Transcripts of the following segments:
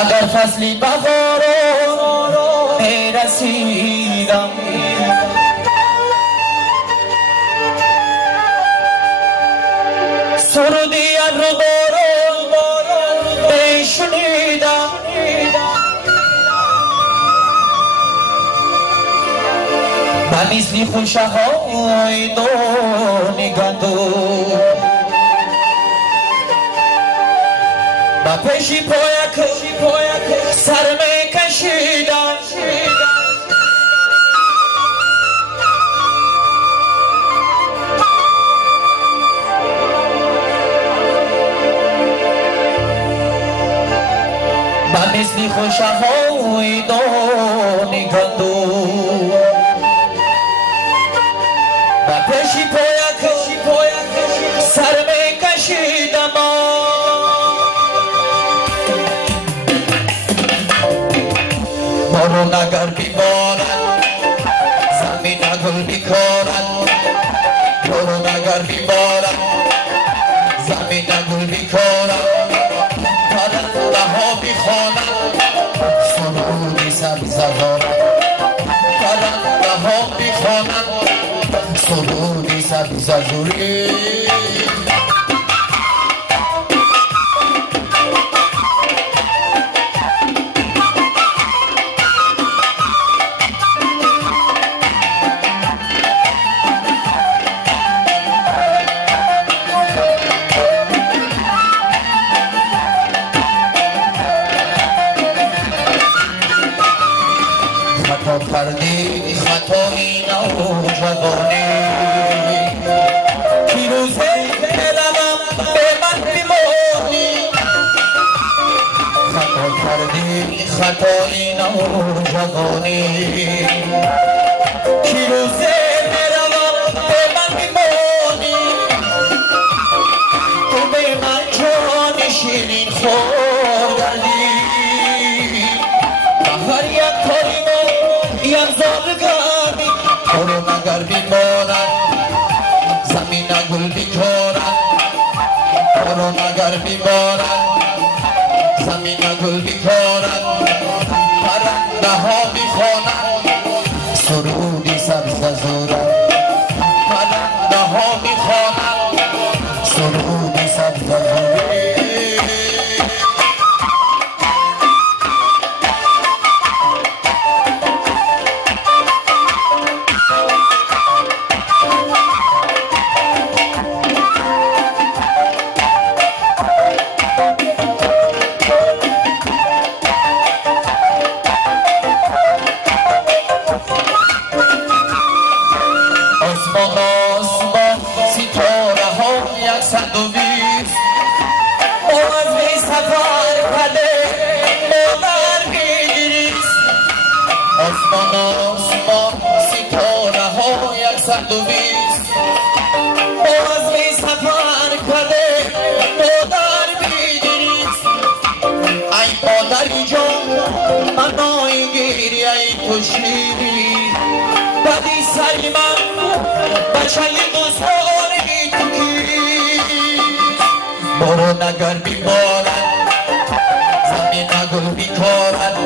اگر فصلی بهاران میرسیدم سرودی ابر باران میشنیدم من مثل خوشه های دونی گندم با پیشی پایک سر می کشیدم با مثل خوشه های دونی گندم با پیشی پایک سر می کشیدم بارون اگر بیبارد زمین گل بیکارد بارون اگر بیبارد زمین گل بیکارد پرنده ها بیخوانند سرودی سبز دارد پرنده ها بیخوانند سرودی سبز زوری خطا کردی خطایی نوجوانی پیروزه دلم به من بیمانی خطا کردی خطایی نوجوانی پیروزه دلم به من بیمانی تو به من جان شیرین خوردی هر یک کاری یم زادگانی بارون اگر بیبارد زمین گل بیکارد بارون اگر بیبارد زمین گل بیکارد پرنده ها بیخوانند سرودی سبز زورد پرنده ها بیخوانند سرودی سبز زورد آسمان ستاره ها یک صد و بیست ما از بی سفر کرده مادر بگیریست آسمان ستاره ها یک صد و بیست ما از بی سفر کرده مادر بگیریست ای مادری جان منای گیری ای تو شیری بدی سری من بچه دوستانی تو کیست بارون اگر بیبارد زمین گل بیکارد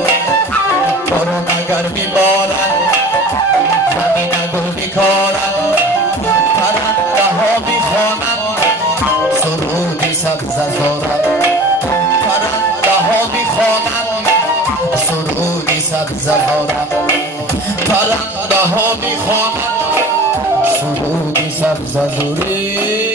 بارون اگر بیبارد زمین گل بیکارد پرنده ها بیخوانند سرودی سبز زارد پرنده ها بیخوانند سرودی سبز زارد پرنده ها بیخوانند سرودی سبز زوری